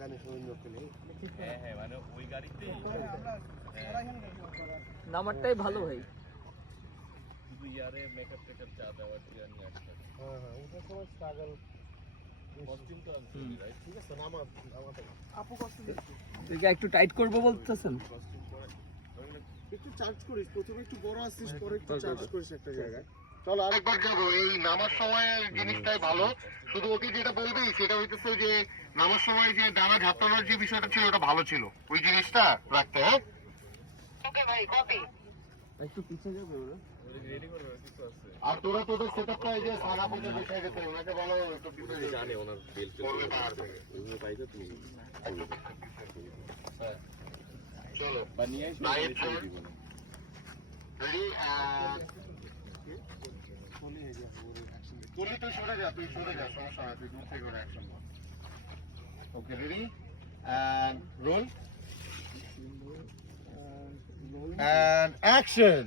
মানে ওই গাড়িতেই নামারটাই ভালো ভাই। শুধু ইয়ারে মেকআপ টেকআপ চা দেওয়ার দিয়ে নিয়ে আসতে ওটার সময় স্ট্রাগল কস্টিউম তো আনছি রাইট ঠিক আছে আপু কস্টিউম একটু টাইট করবো বলতেছেন? কস্টিউম পরে একটু চার্জ করিস, প্রথমে একটু বড় আসছিস, পরে একটু চার্জ করিস একটা জায়গায়। চলো আরেকবার যাবো। এই নামার সময় জিনিসটাই ভালো, শুধু ওকে যেটা বলবি সেটা হইতেছে যে নামার সময় যে ডানা ঝাপটানোর যে বিষয়টা ছিল ওটা ভালো ছিল, ওই জিনিসটা রাখতে। হ্যাঁ ওকে ভাই, কপি। একটু পিছিয়ে যাবে ওরা। রেডি করবে কিছু আছে আর তোরা তোদের সেটআপটা এই যে সাদা পথে বসে গেছে, ওনাকে বলো একটু পিছনে জানে ওনার বেল্ট করবে তার থেকে। ওইগুলো পাইছো তুমি চলো বা নিয়ে আসবে রেডি তুই তো সরে যা, সমস্যা হয়, তুই দূর থেকে করে অ্যাকশন কর। Okay ready and roll and action.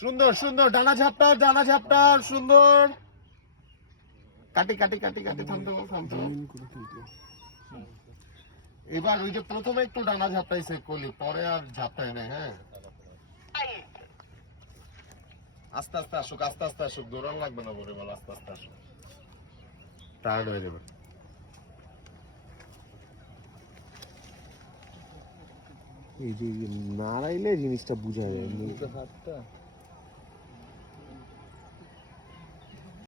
সুন্দর সুন্দর, ডানা ঝাপটার সুন্দর। কাটি থামতে। এবার ওই যে প্রথমে একটু ডানা ঝাপটাইছে করলি, পরে আর ঝাপটাই নাই। হ্যাঁ আস্তে আস্তে আসুক, দৌড়ান লাগবে না, বলে বল আস্তে আসুক, টায়ার্ড হয়ে যাবে। এই যে নাড়াইলে জিনিসটা বোঝা যায়। হাতটা